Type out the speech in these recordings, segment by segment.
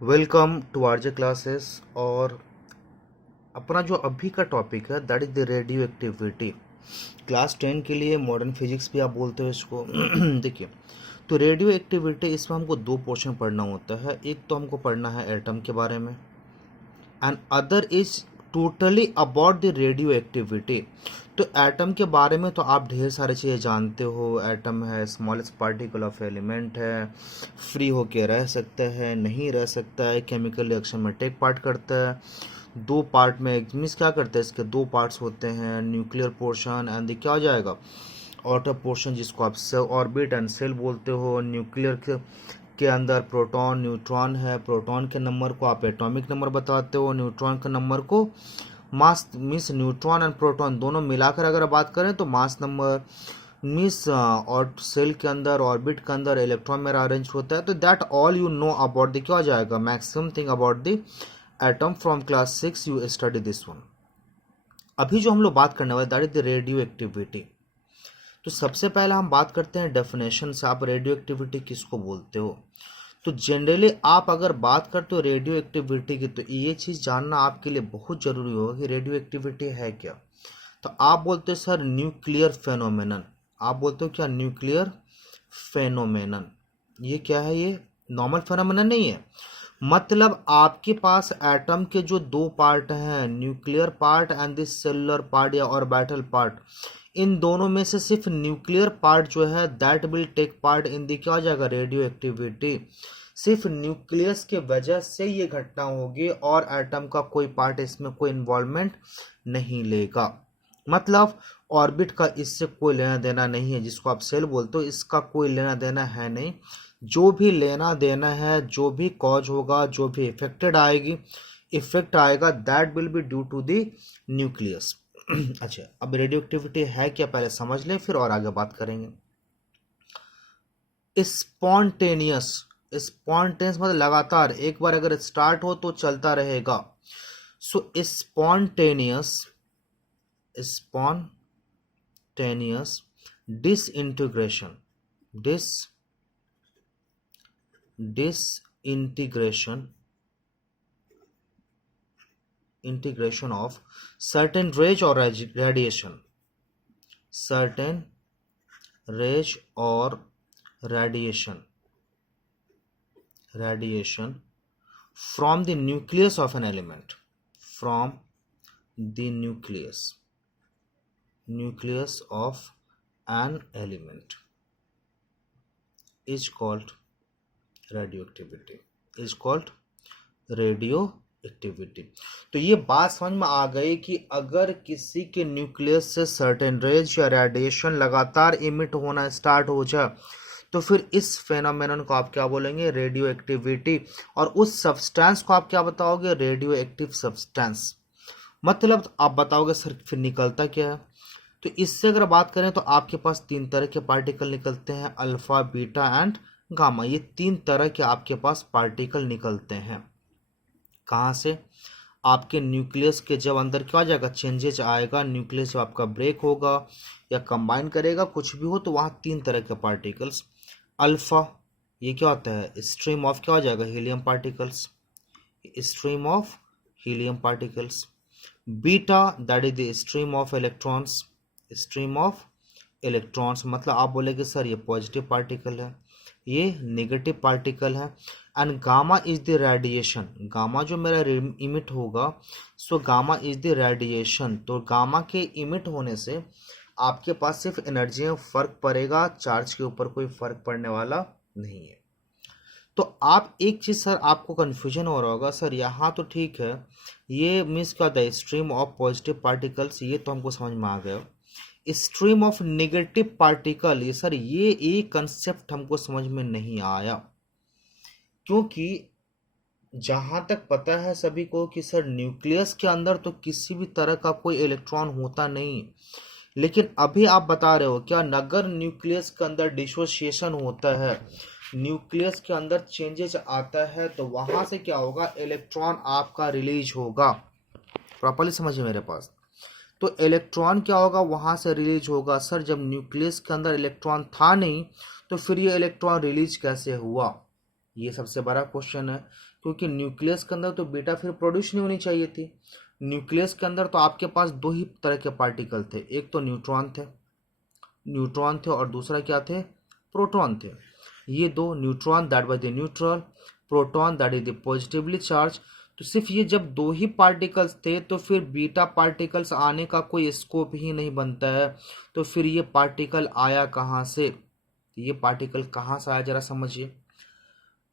Welcome to RJ classes. और अपना जो अभी का टॉपिक है that is the radio activity. Class 10 के लिए मॉडर्न फिजिक्स भी आप बोलते हो इसको। देखिए, तो रेडियो एक्टिविटी इसमें हमको दो पोर्शन पढ़ना होता है। एक तो हमको पढ़ना है एटम के बारे में and other is totally about the radio activity. तो एटम के बारे में तो आप ढेर सारी चीज़ें जानते हो। एटम है स्मॉलेस्ट पार्टिकल ऑफ एलिमेंट है, फ्री होके रह सकता है, नहीं रह सकता है, केमिकल रिएक्शन में टेक पार्ट करता है। दो पार्ट में मीन्स क्या करते हैं, इसके दो पार्ट्स होते हैं, न्यूक्लियर पोर्शन एंड क्या हो जाएगा आउटर पोर्शन, जिसको आप सेल ऑर्बिट एंड सेल बोलते हो। न्यूक्लियर के अंदर प्रोटॉन न्यूट्रॉन है। प्रोटॉन के नंबर को आप एटॉमिक नंबर बताते हो, न्यूट्रॉन के नंबर को mass means neutron and proton दोनों मिलाकर अगर बात करें तो मास नंबर मीन्स। और सेल के अंदर ऑर्बिट के अंदर इलेक्ट्रॉन मेरा अरेंज होता है। तो that all you know about the क्या हो जाएगा maximum thing about the atom from class 6 you study this one. अभी जो हम लोग बात करने वाले that is the radio activity. तो सबसे पहले हम बात करते हैं डेफिनेशन से, आप रेडियो एक्टिविटी किसको बोलते हो। तो जनरली आप अगर बात करते हो रेडियो एक्टिविटी की तो ये चीज़ जानना आपके लिए बहुत ज़रूरी होगा कि रेडियो एक्टिविटी है क्या। तो आप बोलते हो सर न्यूक्लियर फेनोमेनन। आप बोलते हो क्या न्यूक्लियर फेनोमेनन। ये क्या है, ये नॉर्मल फेनोमेनन नहीं है। मतलब आपके पास एटम के जो दो पार्ट हैं, nuclear part and this cellular part या ऑर्बिटल पार्ट, इन दोनों में से सिर्फ न्यूक्लियर पार्ट जो है that will take part in the क्या हो जाएगा रेडियो एक्टिविटी। सिर्फ न्यूक्लियस के वजह से ये घटना होगी और एटम का कोई पार्ट इसमें कोई इन्वॉल्वमेंट नहीं लेगा। मतलब ऑर्बिट का इससे कोई लेना देना नहीं है, जिसको आप सेल बोलते हो इसका कोई लेना देना है नहीं। जो भी लेना देना है, जो भी कॉज होगा, जो भी इफेक्ट आएगा that will be due to the nucleus. अच्छा, अब रेडियो एक्टिविटी है क्या पहले समझ लें, फिर और आगे बात करेंगे। स्पॉन्टेनियस, स्पॉन्टेनियस मतलब लगातार, एक बार अगर स्टार्ट हो तो चलता रहेगा। So spontaneous disintegration disintegration integration of certain rays or certain rays or radiation from the nucleus of an element, from the nucleus of an element is called radioactivity, is called radio activity. तो ये बात समझ में आ गई कि अगर किसी के न्यूक्लियस से सर्टेन रेज या रेडिएशन लगातार इमिट होना स्टार्ट हो जाए तो फिर इस फेनोमेनन को आप क्या बोलेंगे, रेडियो एक्टिविटी। और उस सब्सटेंस को आप क्या बताओगे, रेडियो एक्टिव सब्सटेंस। मतलब आप बताओगे सर फिर निकलता क्या है। तो इससे अगर बात करें तो आपके पास तीन तरह के पार्टिकल निकलते हैं, अल्फा बीटा एंड गामा। ये तीन तरह के आपके पास पार्टिकल निकलते हैं। कहाँ से, आपके न्यूक्लियस के जब अंदर क्या हो जाएगा, चेंजेज आएगा, न्यूक्लियस जब आपका ब्रेक होगा या कंबाइन करेगा कुछ भी हो, तो वहाँ तीन तरह के पार्टिकल्स। अल्फा, ये क्या होता है, स्ट्रीम ऑफ क्या हो जाएगा, helium particles, stream of helium particles. Beta that is the stream of electrons, stream of electrons. मतलब आप बोलेगे सर ये पॉजिटिव पार्टिकल है, ये नेगेटिव पार्टिकल है। And gamma is the radiation, gamma जो मेरा इमिट होगा, so gamma is the radiation. तो गामा के इमिट होने से आपके पास सिर्फ एनर्जी में फर्क पड़ेगा, चार्ज के ऊपर कोई फर्क पड़ने वाला नहीं है। तो आप एक चीज़ सर आपको कन्फ्यूजन हो रहा होगा, सर यहाँ तो ठीक है, ये मीन्स क्या होता है स्ट्रीम ऑफ पॉजिटिव पार्टिकल्स, ये तो हमको समझ में आ गया। स्ट्रीम ऑफ नेगेटिव पार्टिकल, ये सर ये एक कंसेप्ट हमको समझ में नहीं आया। क्योंकि जहां तक पता है सभी को कि सर न्यूक्लियस के अंदर तो किसी भी तरह का कोई इलेक्ट्रॉन होता नहीं। लेकिन अभी आप बता रहे हो क्या, अगर न्यूक्लियस के अंदर डिसोसिएशन होता है, न्यूक्लियस के अंदर चेंजेस आता है, तो वहां से क्या होगा, इलेक्ट्रॉन आपका रिलीज होगा। प्रॉपर्ली समझिए मेरे पास। तो इलेक्ट्रॉन क्या होगा, वहां से रिलीज होगा। सर जब न्यूक्लियस के अंदर इलेक्ट्रॉन था नहीं तो फिर ये इलेक्ट्रॉन रिलीज कैसे हुआ। ये सबसे बड़ा क्वेश्चन है, क्योंकि न्यूक्लियस के अंदर तो बीटा फिर प्रोड्यूस नहीं होनी चाहिए थी। न्यूक्लियस के अंदर तो आपके पास दो ही तरह के पार्टिकल थे, एक तो न्यूट्रॉन थे और दूसरा क्या थे, प्रोटॉन थे। ये दो neutron that was the neutral, proton that is the positively charge. तो सिर्फ ये जब दो ही पार्टिकल्स थे तो फिर बीटा पार्टिकल्स आने का कोई स्कोप ही नहीं बनता है। तो फिर ये पार्टिकल आया कहाँ से, ये पार्टिकल कहाँ से आया जरा समझिए।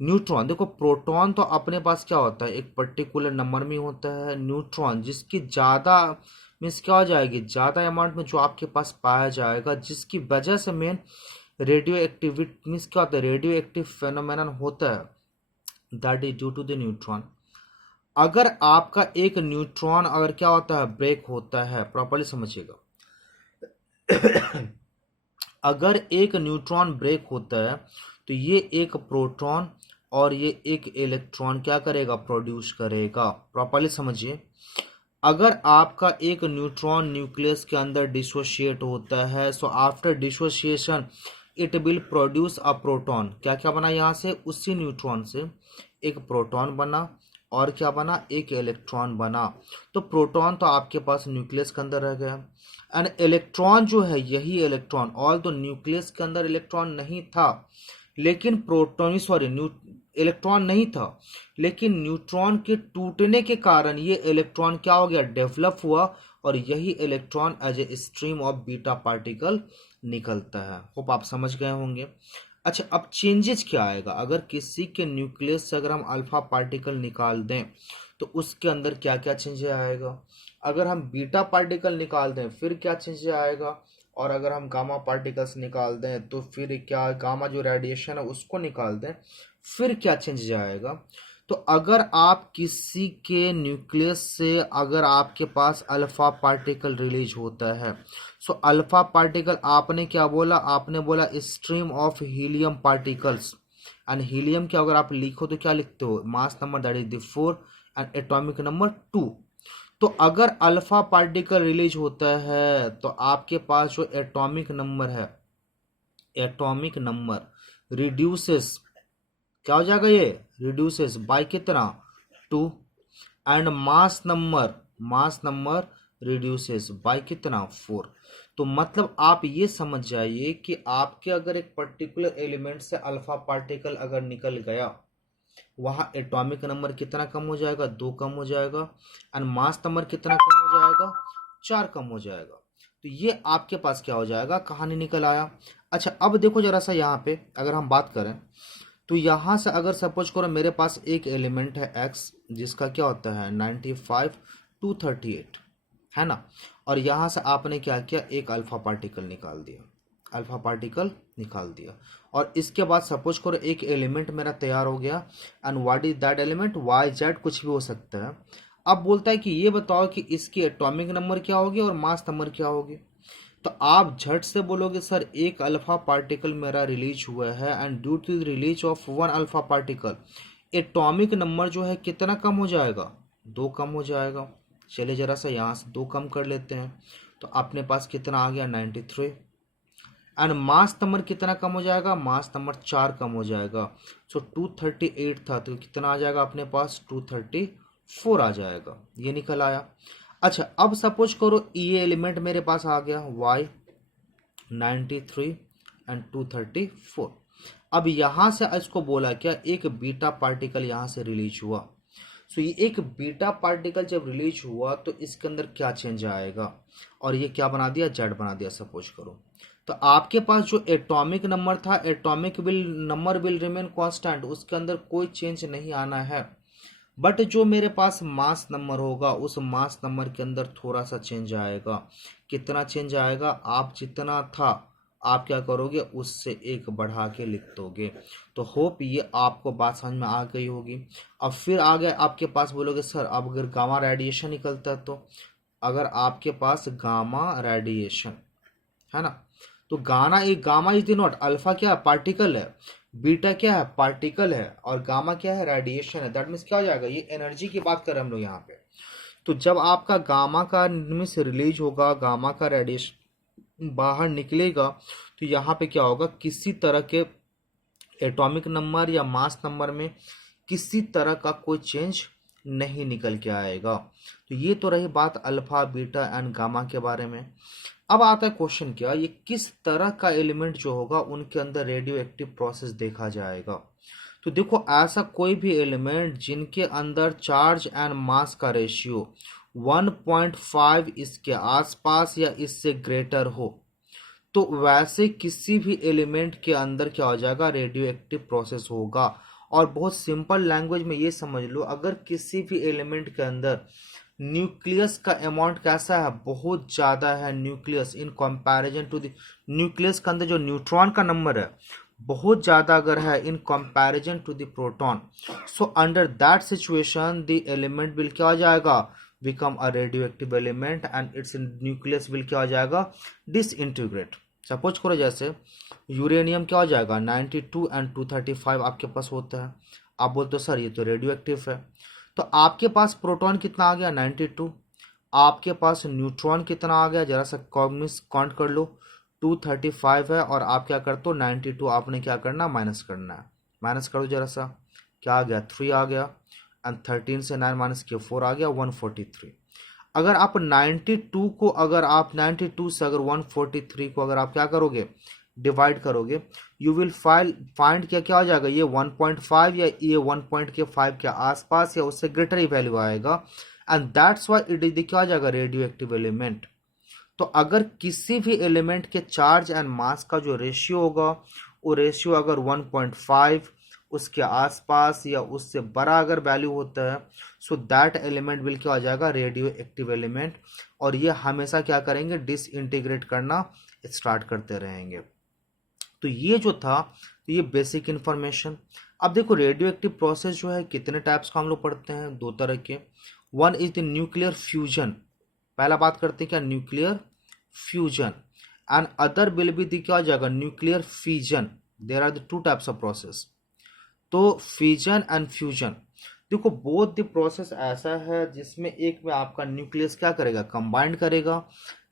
न्यूट्रॉन, देखो प्रोटॉन तो अपने पास क्या होता है, एक पर्टिकुलर नंबर में होता है। न्यूट्रॉन जिसकी ज़्यादा मीन्स क्या हो जाएगी, ज़्यादा अमाउंट में जो आपके पास पाया जाएगा, जिसकी वजह से मेन रेडियो एक्टिविटी मीन्स क्या होता है, रेडियो एक्टिव फेनोमेनन होता है, that is due to the neutron. अगर आपका एक न्यूट्रॉन अगर क्या होता है, ब्रेक होता है, प्रॉपर्ली समझिएगा, अगर एक न्यूट्रॉन ब्रेक होता है तो ये एक प्रोटॉन और ये एक इलेक्ट्रॉन क्या करेगा, प्रोड्यूस करेगा। प्रॉपर्ली समझिए, अगर आपका एक न्यूट्रॉन न्यूक्लियस के अंदर डिसोशिएट होता है, so after dissociation it will produce a proton. क्या क्या बना यहाँ से, उसी न्यूट्रॉन से एक प्रोटॉन बना और क्या बना, एक इलेक्ट्रॉन बना। तो प्रोटॉन तो आपके पास न्यूक्लियस के अंदर रह गया, एंड इलेक्ट्रॉन जो है, यही इलेक्ट्रॉन, ऑल तो न्यूक्लियस के अंदर इलेक्ट्रॉन नहीं था, लेकिन प्रोटॉन सॉरी इलेक्ट्रॉन नहीं था, लेकिन न्यूट्रॉन के टूटने के कारण ये इलेक्ट्रॉन क्या हो गया, डेवलप हुआ, और यही electron as a stream of beta particle निकलता है। होप आप समझ गए होंगे। अच्छा, अब चेंजेस क्या आएगा, अगर किसी के न्यूक्लियस से अगर हम अल्फा पार्टिकल निकाल दें तो उसके अंदर क्या क्या चेंज आएगा, अगर हम बीटा पार्टिकल निकाल दें फिर क्या चेंज आएगा, और अगर हम गामा पार्टिकल्स निकाल दें तो फिर क्या, गामा जो रेडिएशन है उसको निकाल दें फिर क्या चेंज आएगा। तो अगर आप किसी के न्यूक्लियस से अगर आपके पास अल्फा पार्टिकल रिलीज होता है, सो अल्फा पार्टिकल आपने क्या बोला, आपने बोला stream of helium particles, and helium के अगर आप लिखो तो क्या लिखते हो, mass number that is the 4 and atomic number 2। तो अगर अल्फा पार्टिकल रिलीज होता है तो आपके पास जो एटॉमिक नंबर है, एटॉमिक नंबर रिड्यूसेस, क्या हो जाएगा, ये रिड्यूसेस बाय कितना, 2, and mass number reduces by कितना, 4। तो मतलब आप ये समझ जाइए कि आपके अगर एक पर्टिकुलर एलिमेंट से अल्फा पार्टिकल अगर निकल गया, वहाँ एटॉमिक नंबर कितना कम हो जाएगा, 2 कम हो जाएगा, एंड मास नंबर कितना कम हो जाएगा, 4 कम हो जाएगा। तो ये आपके पास क्या हो जाएगा, कहानी निकल आया। अच्छा, अब देखो जरा सा यहाँ पे अगर हम बात करें तो यहाँ से अगर सपोज करो मेरे पास एक एलिमेंट है x, जिसका क्या होता है 95 238, है ना, और यहाँ से आपने क्या किया, एक अल्फा पार्टिकल निकाल दिया, अल्फा पार्टिकल निकाल दिया, और इसके बाद सपोज करो एक एलिमेंट मेरा तैयार हो गया, and what is that element, Y Z कुछ भी हो सकता है। अब बोलता है कि ये बताओ कि इसकी एटॉमिक नंबर क्या होगी और मास नंबर क्या होगी। तो आप झट से बोलोगे सर एक अल्फा पार्टिकल मेरा रिलीज हुआ है, and due to the release of 1 alpha particle atomic number जो है कितना कम हो जाएगा, 2 कम हो जाएगा। चलिए जरा सा यहाँ से 2 कम कर लेते हैं, तो अपने पास कितना आ गया 93, एंड मास नंबर कितना कम हो जाएगा, मास नंबर 4 कम हो जाएगा। सो 238 था तो कितना आ जाएगा अपने पास, 234 आ जाएगा, ये निकल आया। अच्छा, अब सपोज करो ये एलिमेंट मेरे पास आ गया y 93 एंड 234। अब यहाँ से इसको बोला क्या, एक बीटा पार्टिकल यहाँ से रिलीज हुआ। सो ये एक बीटा पार्टिकल जब रिलीज हुआ तो इसके अंदर क्या चेंज आएगा, और ये क्या बना दिया, जेड बना दिया सपोज करो। तो आपके पास जो एटॉमिक नंबर था, atomic number will remain constant, उसके अंदर कोई चेंज नहीं आना है। बट जो मेरे पास मास नंबर होगा, उस मास नंबर के अंदर थोड़ा सा चेंज आएगा। कितना चेंज आएगा, आप जितना था आप क्या करोगे, उससे 1 बढ़ा के लिख दोगे। तो होप ये आपको बात समझ में आ गई होगी। अब फिर आ गए आपके पास, बोलोगे सर अब अगर गामा रेडिएशन निकलता है तो, अगर आपके पास गामा रेडिएशन है ना, तो gamma is the not, alpha क्या है, पार्टिकल है, बीटा क्या है, पार्टिकल है, और गामा क्या है, रेडिएशन है। दैट मीन्स क्या हो जाएगा, ये एनर्जी की बात कर रहे हैं हम लोग यहाँ पे। तो जब आपका गामा का मीन्स रिलीज होगा, गामा का रेडिएशन बाहर निकलेगा, तो यहाँ पे क्या होगा, किसी तरह के एटॉमिक नंबर या मास नंबर में किसी तरह का कोई चेंज नहीं निकल के आएगा। तो ये तो रही बात अल्फा बीटा एंड गामा के बारे में। अब आता है क्वेश्चन क्या, ये किस तरह का एलिमेंट जो होगा उनके अंदर रेडियो एक्टिव प्रोसेस देखा जाएगा। तो देखो ऐसा कोई भी एलिमेंट जिनके अंदर चार्ज एंड मास का रेशियो 1.5 इसके आसपास या इससे ग्रेटर हो, तो वैसे किसी भी एलिमेंट के अंदर क्या हो जाएगा, रेडियो एक्टिव प्रोसेस होगा। और बहुत सिंपल लैंग्वेज में ये समझ लो, अगर किसी भी एलिमेंट के अंदर न्यूक्लियस का अमाउंट कैसा है, बहुत ज़्यादा है nucleus in comparison to the nucleus के अंदर जो न्यूट्रॉन का नंबर है बहुत ज़्यादा अगर है in comparison to the proton, so under that situation the element will क्या हो जाएगा, become a radioactive element and its nucleus will क्या हो जाएगा, डिसइंटीग्रेट। सपोज करो जैसे यूरेनियम क्या हो जाएगा 92 एंड 235 आपके पास होता है, आप बोलते हो सर ये तो रेडियो एक्टिव है। तो आपके पास प्रोटॉन कितना आ गया 92, आपके पास न्यूट्रॉन कितना आ गया, जरा सा काउंट कर लो 235 है, और आप क्या करते हो 92 आपने क्या करना माइनस करना है, माइनस करो जरा सा, क्या आ गया 3 आ गया, एंड 13 से 9 माइनस किया 4 आ गया 143। अगर आप 92 को अगर आप 92 से अगर 143 को अगर आप क्या करोगे डिवाइड करोगे, यू विल फाइंड क्या क्या हो जाएगा, ये 1.5 या ये 1.5 के आसपास या उससे ग्रेटर ही वैल्यू आएगा, and that's why it is क्या हो जाएगा रेडियो एक्टिव एलिमेंट। तो अगर किसी भी एलिमेंट के चार्ज एंड मास का जो रेशियो होगा वो रेशियो अगर 1.5 उसके आसपास या उससे बड़ा अगर वैल्यू होता है, सो दैट एलिमेंट विल क्या हो जाएगा रेडियो एक्टिव एलिमेंट। और ये हमेशा क्या करेंगे डिसइंटीग्रेट करना स्टार्ट करते रहेंगे। तो ये जो था तो ये बेसिक इन्फॉर्मेशन। अब देखो रेडियो एक्टिव प्रोसेस जो है कितने टाइप्स का हम लोग पढ़ते हैं, दो तरह के। One is the nuclear fusion, पहला बात करते हैं क्या nuclear fusion, and other will be the क्या हो जाएगा nuclear fission. There are the two types of process. तो फिजन एंड फ्यूजन, देखो बोथ द प्रोसेस ऐसा है जिसमें एक में आपका न्यूक्लियस क्या करेगा कंबाइंड करेगा,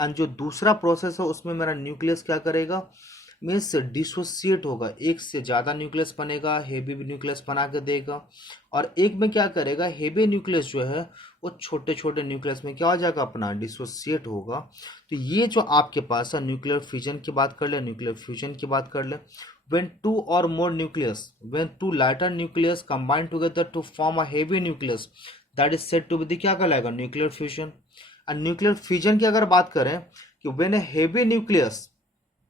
एंड जो दूसरा प्रोसेस है उसमें मेरा न्यूक्लियस क्या करेगा मीन्स डिसोसिएट होगा, एक से ज़्यादा न्यूक्लियस बनेगा, हेवी न्यूक्लियस बना के देगा। और एक में क्या करेगा हेवी न्यूक्लियस जो है वो छोटे छोटे न्यूक्लियस में क्या हो जाएगा अपना डिसोसिएट होगा। तो ये जो आपके पास है न्यूक्लियर फिजन की बात कर ले, न्यूक्लियर फ्यूजन की बात कर ले, when two or more nucleus, when two lighter nucleus combine together to form a heavy nucleus, that is said to be the क्या कहलाएगा न्यूक्लियर फ्यूजन। और न्यूक्लियर फ्यूजन की अगर बात करें कि when a heavy nucleus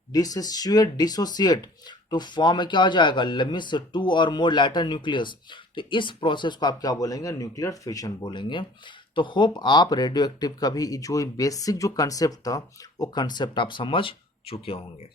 dissociate to form क्या हो जाएगा मींस टू और मोर लाइटर न्यूक्लियस, तो इस प्रोसेस को आप क्या बोलेंगे न्यूक्लियर फ्यूजन बोलेंगे। तो होप आप रेडियो एक्टिव का भी जो बेसिक जो कंसेप्ट था वो कंसेप्ट आप समझ चुके होंगे।